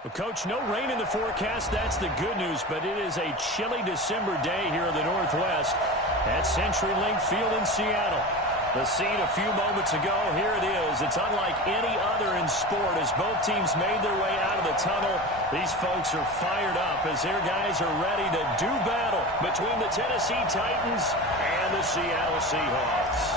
Well, Coach, no rain in the forecast. That's the good news, but it is a chilly December day here in the Northwest at CenturyLink Field in Seattle. The scene a few moments ago, here it is. It's unlike any other in sport as both teams made their way out of the tunnel. These folks are fired up as their guys are ready to do battle between the Tennessee Titans and the Seattle Seahawks.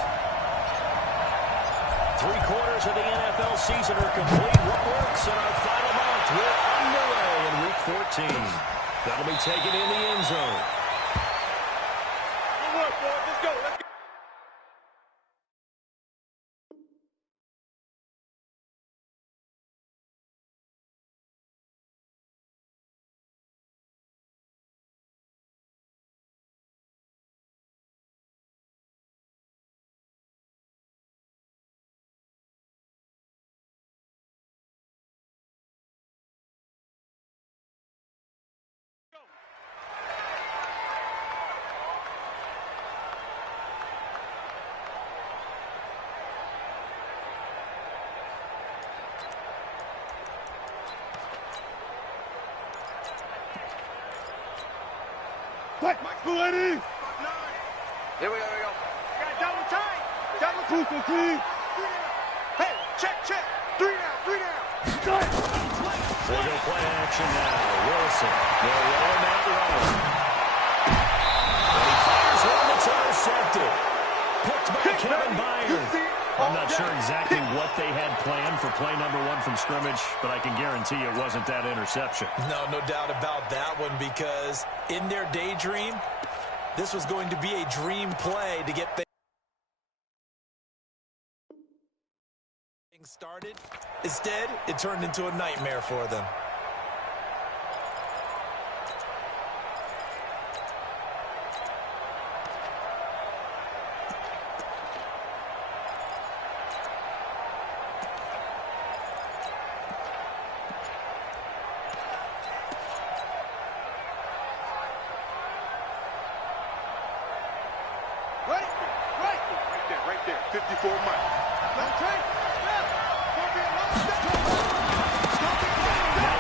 3/4 of the NFL season are complete. What works in our final month? We're underway in Week 14. That'll be taken in the end zone. Good work, boys. Let's go. Let's go. Mike Valenti! Here we go, here we go. Got double tight! Double two. Hey, check. 3 down. They go play action now. Wilson. They'll roll him out right. And he fires one that's intercepted. Picked by Kevin Byard. I'm not sure exactly what they had planned for play number 1 from scrimmage, but I can guarantee it wasn't that interception. No doubt about that one, because in their daydream, this was going to be a dream play to get things started. Instead, it turned into a nightmare for them. Right there. 54 miles. Now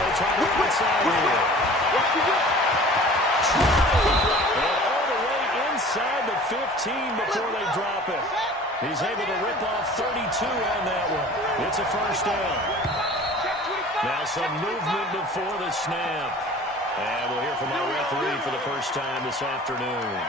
they try to look inside here. And all the way inside the 15 before they drop it. He's able to rip off 32 on that one. It's a first down. Now some movement before the snap. And we'll hear from our referee for the first time this afternoon.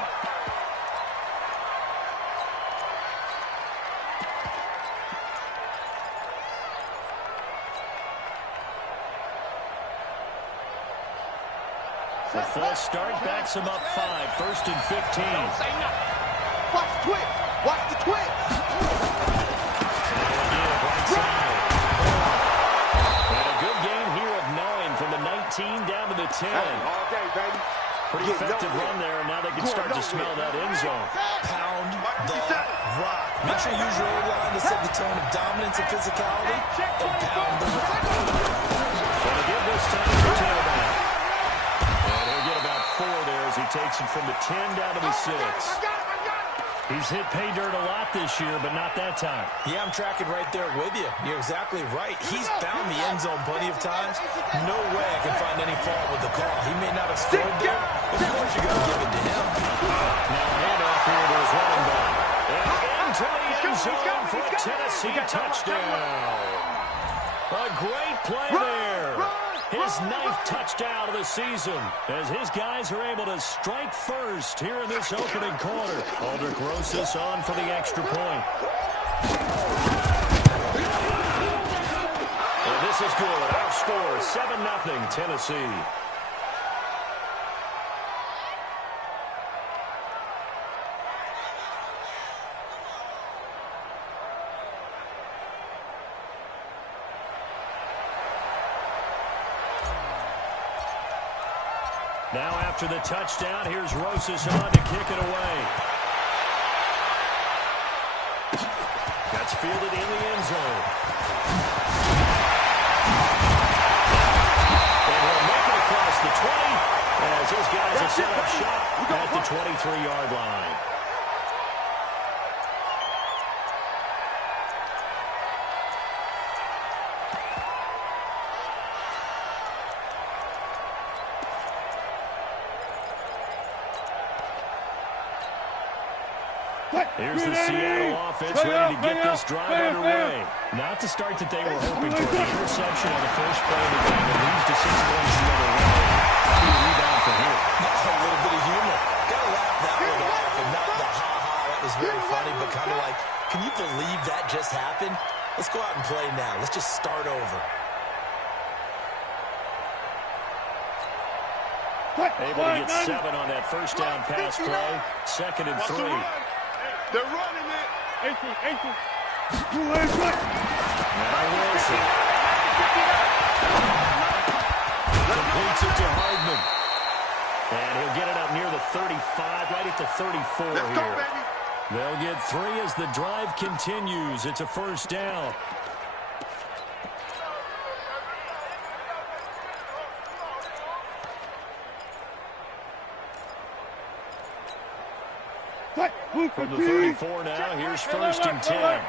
The false start backs him up 5. First and 15. Don't say nothing. Watch the twist. And a good gain here of 9 from the 19 down to the 10. All day, baby. Pretty effective run there, and now they can start to smell that end zone. Pound the rock. Make sure you use your O-line to set the tone of dominance and physicality, and pound the rock. Going to give this time to the tailback. And he'll get about 4 there as he takes it from the 10 down to the 6. He's hit pay dirt a lot this year, but not that time. Yeah, I'm tracking right there with you. You're exactly right. He's found the end zone plenty of times. No way I can find any fault with the call. He may not have scored there, but of course you're going to give it to him. Now handoff here to his running back. And into the end zone for a Tennessee touchdown. A great play there. His 9th touchdown of the season as his guys are able to strike first here in this opening quarter. Aldrich Rosas on for the extra point. And this is good. Our score 7-0 Tennessee. Now after the touchdown, here's Rosas on to kick it away. That's fielded in the end zone. And he'll make it across the 20 as his guys are set up shop at the 23-yard line. Here's the Seattle offense ready to get this drive underway. Not the start that they were hoping for. The interception on the first play of the game. It leads to 6 points the other way. How do you rebound from here? A little bit of humor. Got to laugh that one off and not the ha-ha. That was very funny, but kind of like, can you believe that just happened? Let's go out and play now. Let's just start over. Able to get 7 on that first down pass play. 2nd and 3. They're running it. 18. Now Wilson. Completes it to Hardman. And he'll get it up near the 35, right at the 34 Let's here. go, baby. They'll get 3 as the drive continues. It's a first down. From the 34 now, here's 1st and 10. Off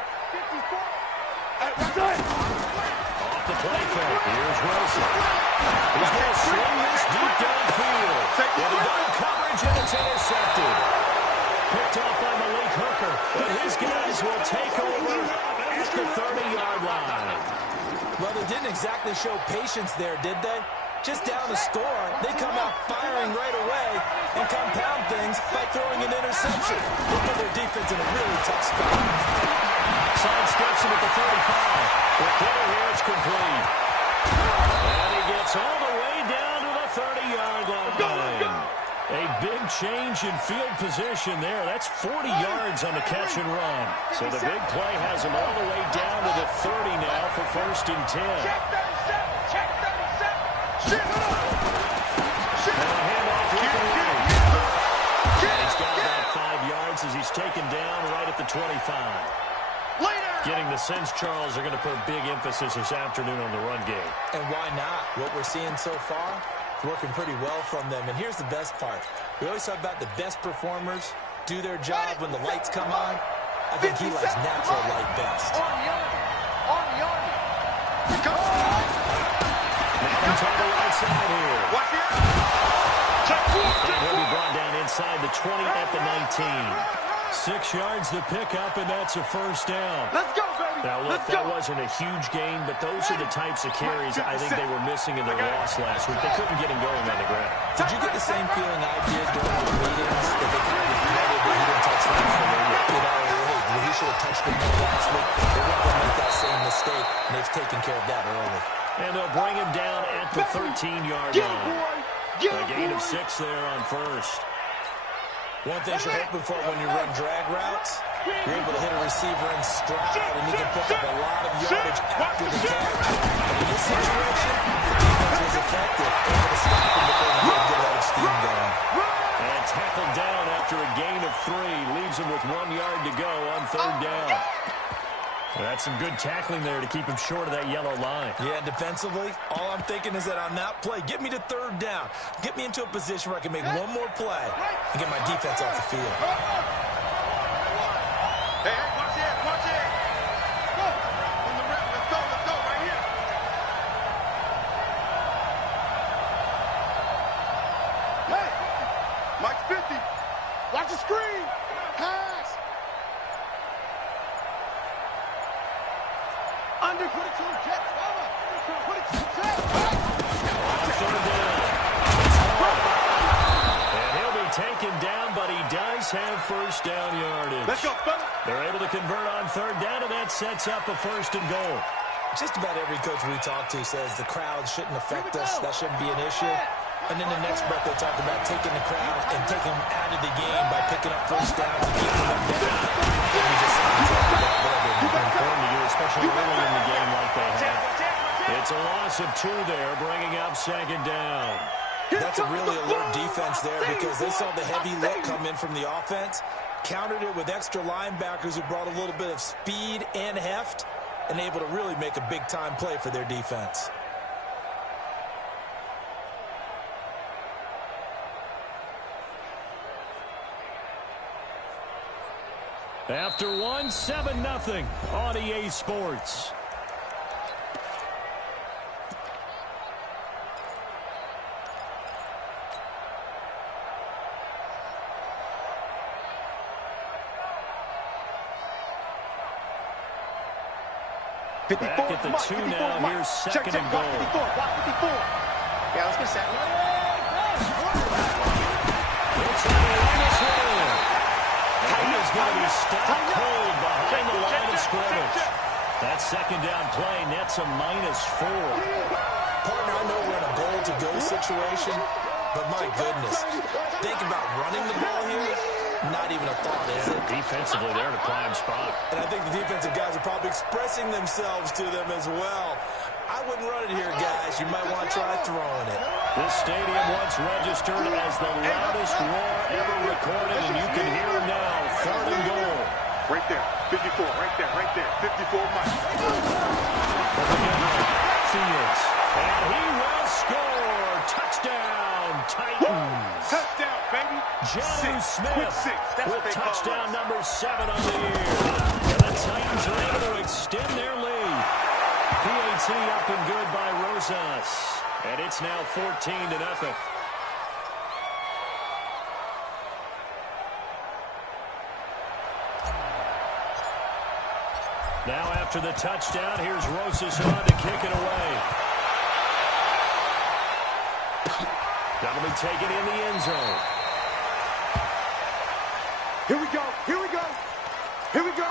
the play fake, here's Wilson. He's going to swing this deep downfield. And he got coverage, and it's intercepted. Picked off by Malik Hooker, but his guys will take over at the 30-yard line. Well, they didn't exactly show patience there, did they? Just down a score, they come out firing right away and compound things by throwing an interception. They put their defense in a really tough spot. Sidesteps him at the 35. The corner here is complete. And he gets all the way down to the 30-yard line. A big change in field position there. That's 40 yards on the catch and run. So the big play has him all the way down to the 30 now for 1st and 10. Check 37. Shit. And a handoff looking right. He's got about 5 yards as he's taken down right at the 25. Getting the sense, Charles, are going to put big emphasis this afternoon on the run game. And why not? What we're seeing so far, working pretty well from them. And here's the best part. We always talk about the best performers do their job when the lights come on. I think he likes natural light best. On the army. Now on the right side here. Watch it. And he'll be brought down inside the 20 at the 19. 6 yards to pick up, and that's a first down. Let's go, baby. Now, look, that wasn't a huge gain, but those are the types of carries I think they were missing in their loss last week. They couldn't get him going on the ground. Did you get the same feeling I did during the meetings that they kind of regretted that he didn't touch that for he should have touched him last week. They weren't going to make that same mistake, and they've taken care of that early. And they'll bring him down at the 13-yard line. A gain of 6 there on first. One thing you're hoping for when you run drag routes, you're able to hit a receiver in stride, and you can pick up a lot of yardage after the catch. And in this situation, the defense was effective, able to stop him before he could get a lot of steam going. And tackled down after a gain of 3. Leaves him with 1 yard to go on 3rd down. That's some good tackling there to keep him short of that yellow line. Yeah, defensively, all I'm thinking is that on that play, get me to 3rd down. Get me into a position where I can make one more play and get my defense off the field. Hey, watch it. Go. On the rim. Let's go, right here. Hey, Mike's 50. Watch the screen. Pass. Under, put it to the jet. Put it to the jet. And he'll be taken down, but he does have first down yardage. Let's go, fella. They're able to convert on 3rd down, and that sets up a 1st and goal. Just about every coach we talk to says the crowd shouldn't affect us. That shouldn't be an issue. And then the next breath they talk about taking the crowd and taking them out of the game by picking up first downs and keeping them down. You just said exactly that there. Important to do, especially early in the game like they have. It's a loss of 2 there, bringing up 2nd down. That's a really alert defense there because they saw the heavy look come in from the offense, countered it with extra linebackers who brought a little bit of speed and heft, and able to really make a big-time play for their defense. After 1, 7-0 on EA Sports. Back at the 2 now. Here's second and goal. Block 54. Yeah, let's get set. Looks like Linus Roll. And he is going to be stopped cold behind the line of scrimmage. That second down play nets a -4. Partner, I know we're in a goal-to-go situation, but my goodness, think about running the ball here. Not even a thought, is it? Defensively, they're in a prime spot. And I think the defensive guys are probably expressing themselves to them as well. I wouldn't run it here, guys. You might want to try throwing it. This stadium once registered as the loudest roar ever recorded, and you can hear him now. 3rd and goal. Right there. 54. Right there. Right there. 54 Mike. Phoenix. And he will score. Touchdown, Titans. Touchdown, baby. John Smith with touchdown number 7 on the year. And the Titans are able to extend their lead. PAT up and good by Rosas. And it's now 14-0. Now after the touchdown, here's Rosas on to kick it away. That'll be taken in the end zone. Here we go. Here we go. Here we go.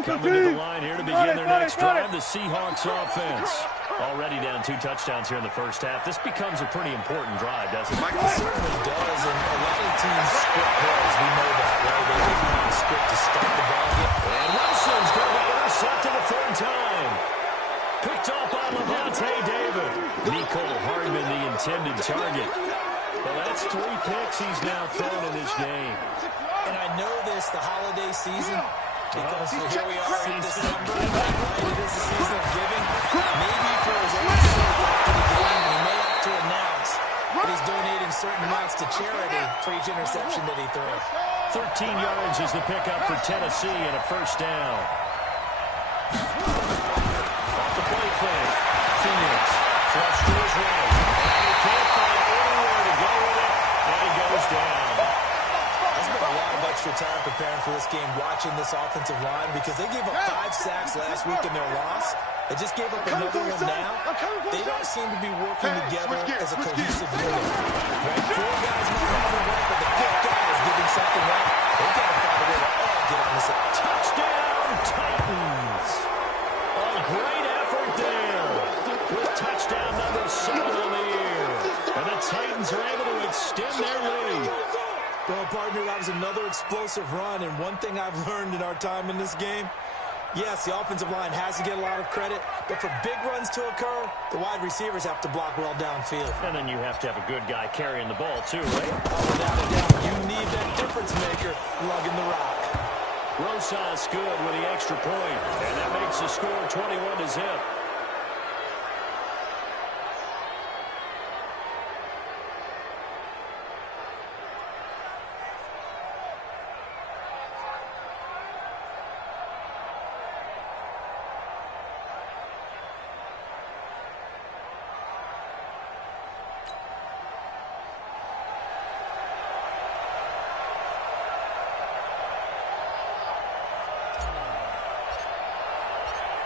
Coming to the line here to begin their next drive, the Seahawks offense. Already down 2 touchdowns here in the first half. This becomes a pretty important drive, doesn't it? It certainly does, and a lot of teams script plays. We know that, right? They have a script to start the ball. And Wilson's going to be intercepted a 3rd time. Picked off by Levante David. Nico Hardman, the intended target. Well, that's 3 picks he's now thrown in this game. And I know this, the holiday season, because here we are in December, right? It is the season of giving. Maybe for his own sake after the game, he may have to announce that he's donating certain amounts to charity for each interception that he throws. 13 yards is the pickup for Tennessee and a 1st down. Off the play fake. Phoenix flush to his right. And he can't find anywhere to go with it, and he goes down. I spent a lot of extra time preparing for this game, watching this offensive line, because they gave up 5 sacks last week in their loss. They just gave up another one now. They don't seem to be working together as a cohesive unit. Right? 4 guys might have it right, but the 5th guy is giving something right. They've got to find a way to all get on this. Touchdown, Titans. A great effort there with touchdown number 7 on the year. And the Titans are able to extend their lead. Well, partner, that was another explosive run, and one thing I've learned in our time in this game, yes, the offensive line has to get a lot of credit, but for big runs to occur, the wide receivers have to block well downfield. And then you have to have a good guy carrying the ball, too, right? Without a doubt, you need that difference maker lugging the rock. Rosas good with the extra point, and that makes the score 21-0.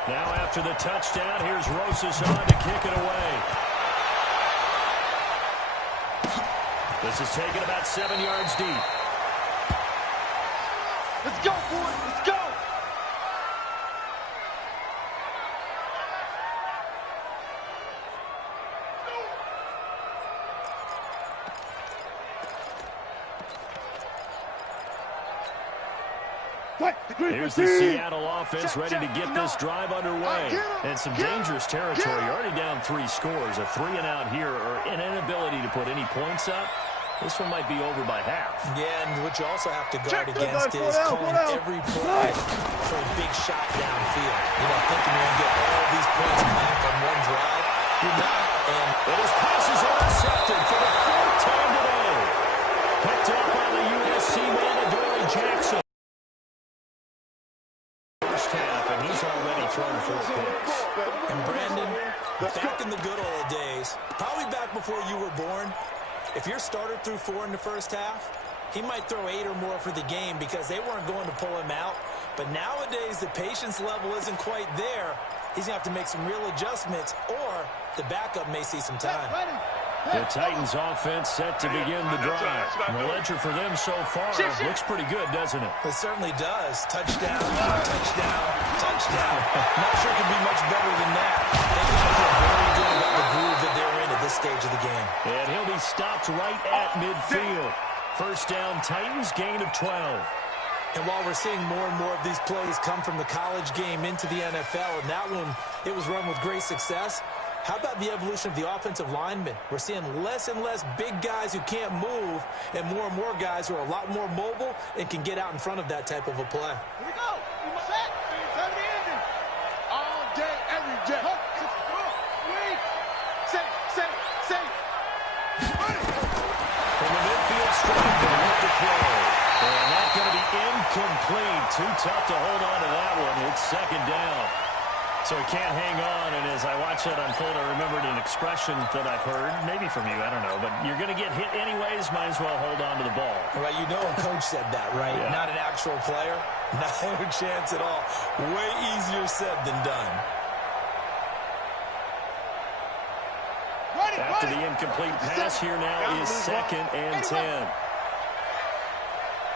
Now after the touchdown, here's Rosas on to kick it away. This is taken about 7 yards deep. Let's go, boys. Let's go. Here's the Seattle offense ready to get this drive underway. And some dangerous territory. Already down 3 scores. A 3-and-out here, or an inability to put any points up. This one might be over by half. Yeah, and what you also have to guard against is calling every play for a big shot downfield. You know, thinking you're going to get all these points back on one drive. You're not. And his passes are intercepted for the 4th time today. Picked up by the USC man, Adoree Jackson. And Brandon, Back in the good old days, probably back before you were born, if your starter threw 4 in the first half, he might throw 8 or more for the game because they weren't going to pull him out. But nowadays, the patience level isn't quite there. He's going to have to make some real adjustments, or the backup may see some time. The Titans offense set to begin the drive. The ledger for them so far looks pretty good, doesn't it? It certainly does. Touchdown, touchdown, touchdown. Not sure it could be much better than that. They can feel very good about the groove that they're in at this stage of the game. And he'll be stopped right at midfield. First down, Titans, gain of 12. And while we're seeing more and more of these plays come from the college game into the NFL, and that one, it was run with great success, how about the evolution of the offensive linemen? We're seeing less and less big guys who can't move and more guys who are a lot more mobile and can get out in front of that type of a play. Here we go. Set. Turn the engine. All day, every day. Say. From the midfield strike, they look to throw. And that's going to be incomplete. Too tough to hold on to that one. It's second down. So he can't hang on, and as I watch that unfold, I remembered an expression that I've heard, maybe from you, I don't know, but you're going to get hit anyways, might as well hold on to the ball. Right, you know a coach said that, right? Yeah. Not an actual player. Not a chance at all. Way easier said than done. After the incomplete pass, here now is second and 10.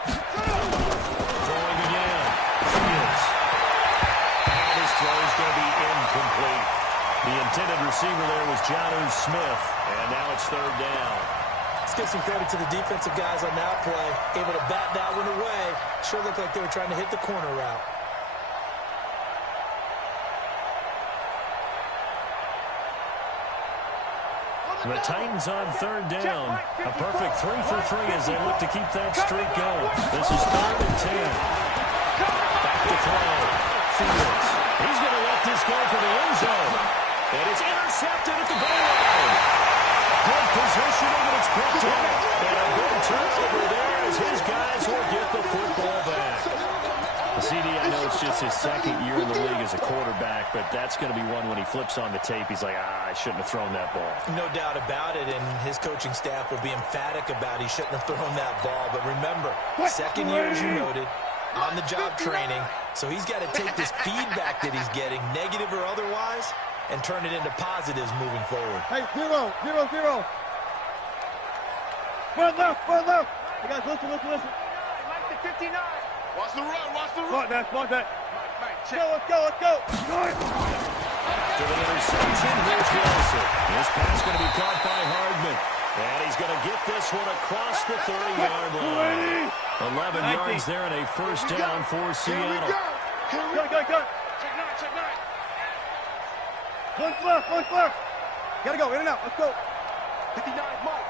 Throwing again. Fields. And his throw is going to be incomplete. The intended receiver there was Jonnu Smith, and now it's third down. Let's give some credit to the defensive guys on that play. Able to bat that one away. Sure looked like they were trying to hit the corner route. The Titans on third down. A perfect 3 for 3 as they look to keep that streak going. This is third and 10. Back to throw. Fields. He's going to let this go for the end zone. And it's intercepted at the goal line. Good positioning, and it's picked up. And a good turnover there as his guys will get the football back. The CD, I know it's just his second year in the league as a quarterback, but that's going to be one when he flips on the tape, he's like, I shouldn't have thrown that ball. No doubt about it, and his coaching staff will be emphatic about he shouldn't have thrown that ball. But remember, second year, as you noted, on-the-job training, so he's got to take this feedback that he's getting, negative or otherwise, and turn it into positives moving forward. Hey, 0, 0, 0. One left. You guys, listen. Mike to 59. Watch the run. Smart that. Let's go. To the interception, here's Wilson. This pass going to be caught by Hardman. And he's going to get this one across the 30-yard line. 11 yards there and a first down for Seattle. Go. Check nine. One left. Gotta go, in and out. Let's go. 59, Mike.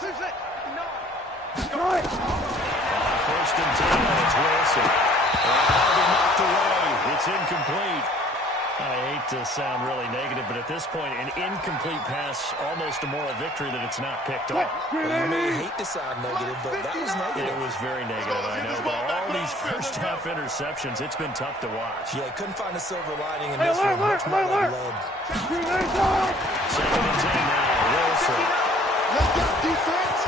6, 59. First and 10, it's Wilson. And knocked away. It's incomplete. I hate to sound really negative, but at this point, an incomplete pass, almost a moral victory that it's not picked off. Well, you may hate to sound negative, but that was negative. It was very negative, I know. But all these first-half interceptions, it's been tough to watch. Yeah, couldn't find a silver lining in this one. Much more like lead. Second and 10 now, Wilson. Let's go, defense.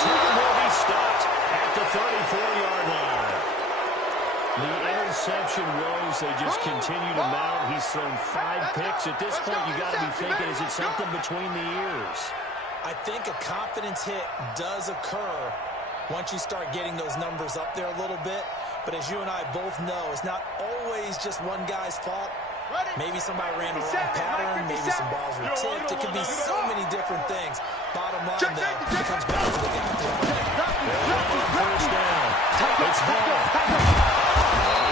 Time will be stopped at the 34-yard line. The interception woes, they just continue to mount. He's thrown 5 picks. At this point, you got to be thinking, is it something between the ears? I think a confidence hit does occur once you start getting those numbers up there a little bit. But as you and I both know, it's not always just one guy's fault. Maybe somebody ran a wrong pattern. Maybe some balls were tipped. It could be so many different things. Bottom line, though, it comes back to the guy throwing it. First down. It's Hall.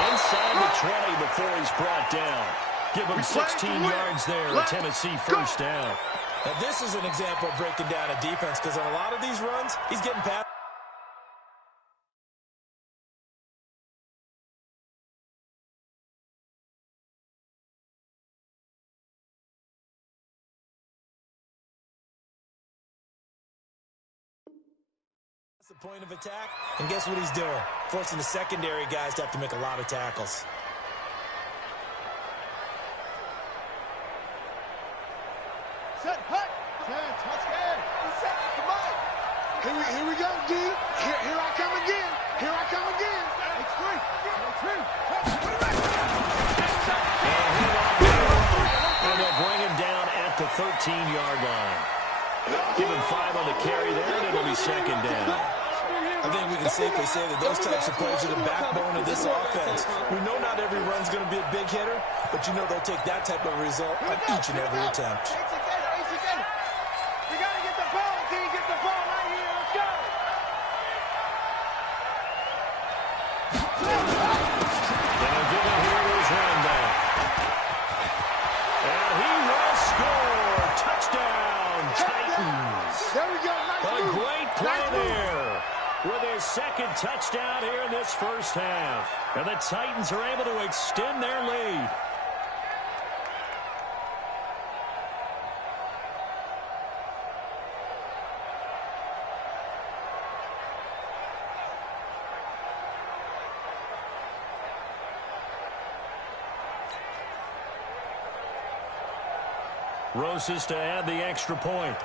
Inside the 20 before he's brought down. Give him 16 yards there. A Tennessee first down. Now, this is an example of breaking down a defense because on a lot of these runs, he's getting past. The point of attack, and guess what he's doing? Forcing the secondary guys to have to make a lot of tackles. again. Here I come again. Here I come again. And they'll bring him down at the 13-yard line. Give him 5 on the carry there, and it'll be second down. I think we can safely say that those types of plays are the backbone of this offense. We know not every run's going to be a big hitter, but you know they'll take that type of result on each and every attempt. We got to get the ball, D. Get the ball right here. Let's go. And given here to his running back. And he will score. Touchdown, Titans. There we go. Nice A move. great play Nice move. there with his second touchdown here in this first half. And the Titans are able to extend their lead. Rosas to add the extra point.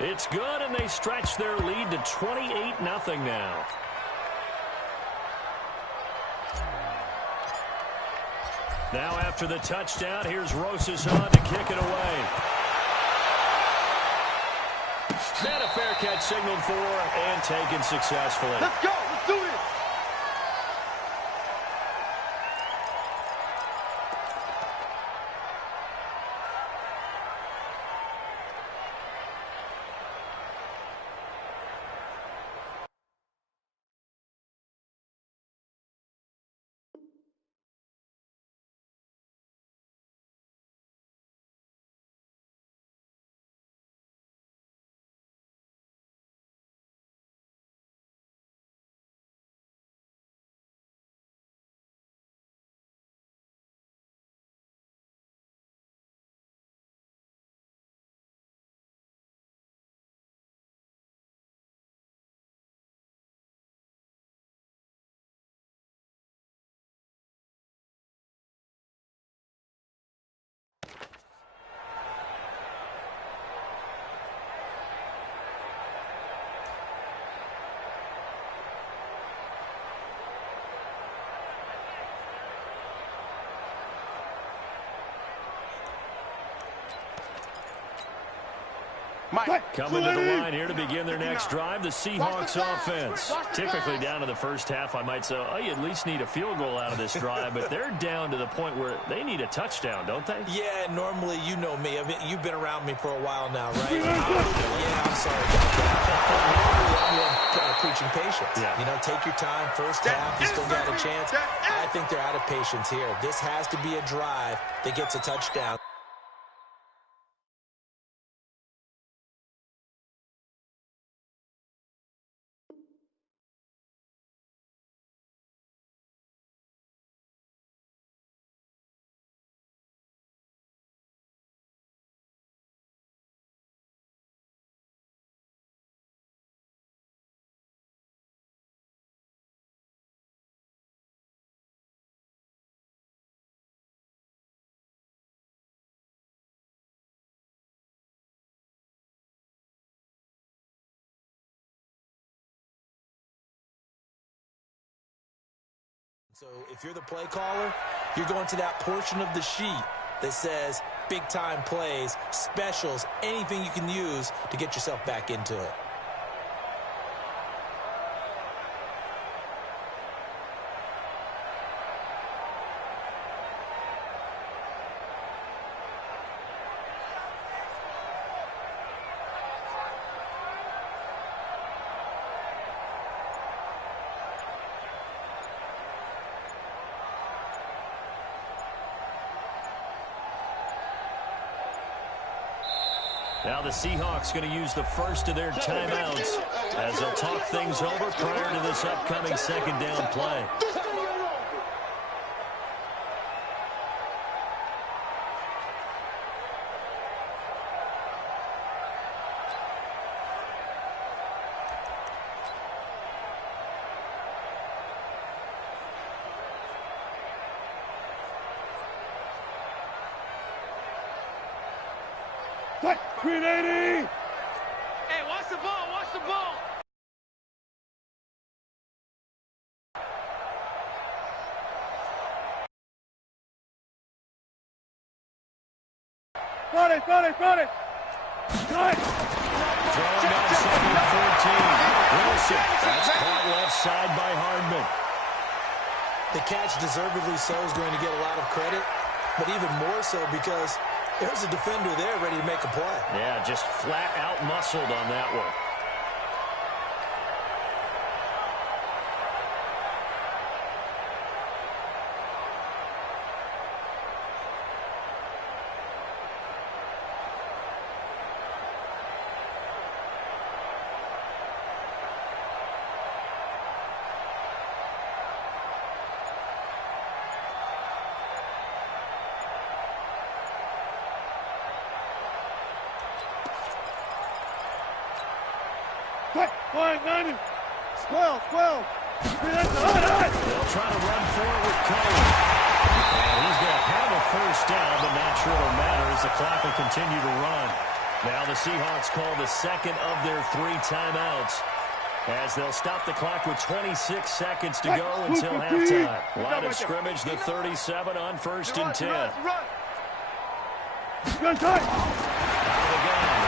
It's good, and they stretch their lead to 28-0 now. Now after the touchdown, here's Rosas on to kick it away. And a fair catch signaled for and taken successfully. Let's go. Let's do this. Coming to the line here to begin their next drive, the Seahawks offense. Typically down to the first half, I might say, oh, you at least need a field goal out of this drive, but they're down to the point where they need a touchdown, don't they? Yeah, normally, you know me. I mean, you've been around me for a while now, right? Yeah, I'm sorry about that. I'm preaching patience. Yeah. You know, take your time. First half, you still got a chance. I think they're out of patience here. This has to be a drive that gets a touchdown. So if you're the play caller, you're going to that portion of the sheet that says big-time plays, specials, anything you can use to get yourself back into it. Now the Seahawks going to use the first of their timeouts as they'll talk things over prior to this upcoming second down play. 380. Hey, watch the ball, watch the ball. Got it. Throwing down second and 14. Wilson. That's caught left side by Hardman. The catch, deservedly so, is going to get a lot of credit, but even more so because there's a defender there ready to make a play. Yeah, just flat out muscled on that one. Fine, 90. 12. They'll try to run forward with Cole. And he's going to have a first down, but not sure it'll matter as the clock will continue to run. Now the Seahawks call the second of their 3 timeouts as they'll stop the clock with 26 seconds to go until halftime. Line of scrimmage, the 37 on 1st and 10. Out of the gun,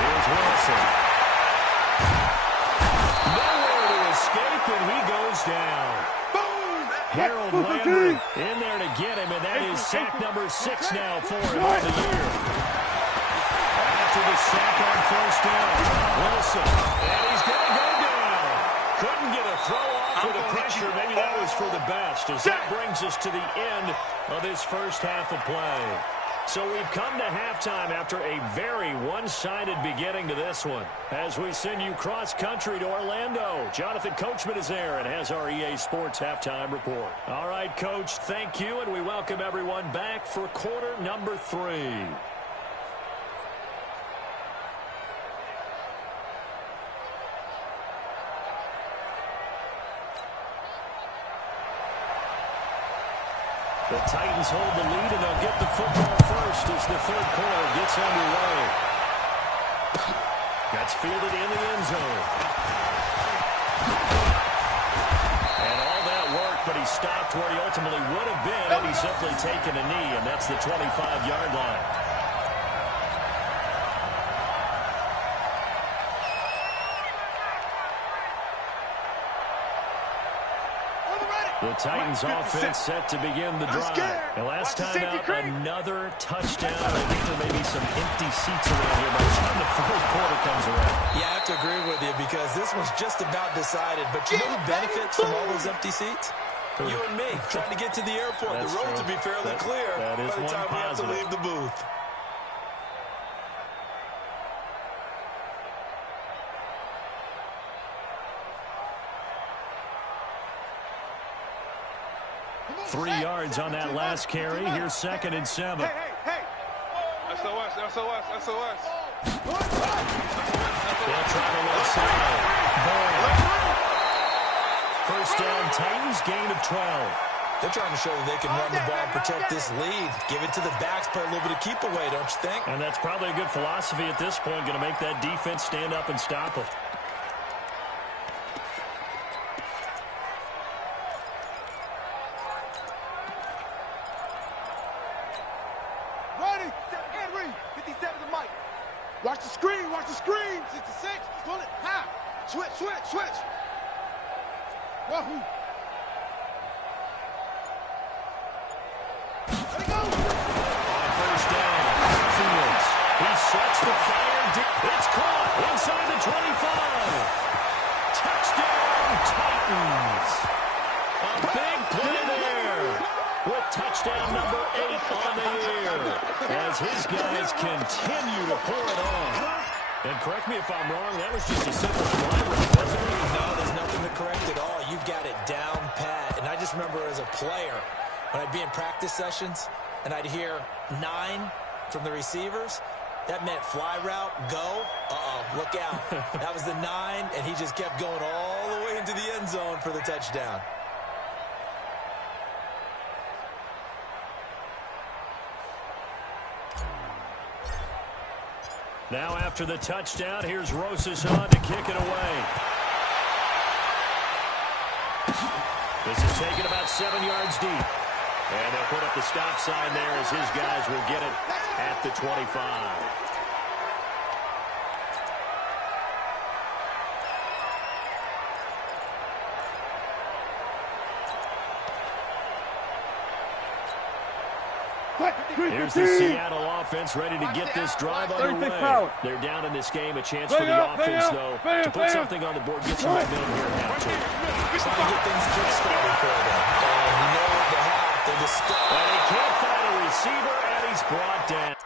here's Wilson. Escape, and he goes down. Harold Landry in there to get him, and that is sack number 6 now for him on the year. After the sack on 1st down, Wilson, and he's going to go down. Couldn't get a throw off with the pressure. Maybe that was for the best, as that brings us to the end of this first half of play. So we've come to halftime after a very one-sided beginning to this one. As we send you cross-country to Orlando, Jonathan Coachman is there and has our EA Sports halftime report. All right, Coach, thank you, and we welcome everyone back for quarter number 3. The Titans hold the lead, and they'll get the football first as the third quarter gets underway. That's fielded in the end zone. And all that work, but he stopped where he ultimately would have been had he simply taken a knee, and that's the 25-yard line. The Titans offense set to begin the drive. And last time out, another touchdown. I think there may be some empty seats around here by the time the fourth quarter comes around. Yeah, I have to agree with you because this one's just about decided. But you know who benefits from all those empty seats? You and me, trying to get to the airport. The road to be fairly clear by the time we have to leave the booth. Three yards on that last carry. Here's 2nd and 7. Hey. SOS. They'll try to left side. First down, Titans, gain of 12. They're trying to show that they can run the ball and protect this lead. Give it to the backs, play a little bit of keep away, don't you think? And that's probably a good philosophy at this point. Going to make that defense stand up and stop them. Watch the screen. 66. Pull it. Ha. Switch. Wahoo. Let it go. On first down, Fields. He sets the fire. It's caught inside the 25. Touchdown, Titans. A big play there with touchdown number 8 on the year as his guys continue to pour it on. And correct me if I'm wrong, that was just a simple fly route, wasn't it? No, there's nothing to correct at all. You've got it down pat. And I just remember as a player, when I'd be in practice sessions and I'd hear 9 from the receivers, that meant fly route, go. Look out. That was the 9, and he just kept going all the way into the end zone for the touchdown. Now after the touchdown, here's Rosas on to kick it away. This is taken about 7 yards deep. And they'll put up the stop sign there as his guys will get it at the 25. Here's the Seattle offense ready to get this drive underway. They're down in this game. A chance for the offense, though, to put something on the board, get some momentum here at halftime. Trying to get things kick-started for them. And you know what they have. They just start. And he can't find a receiver, and he's brought down.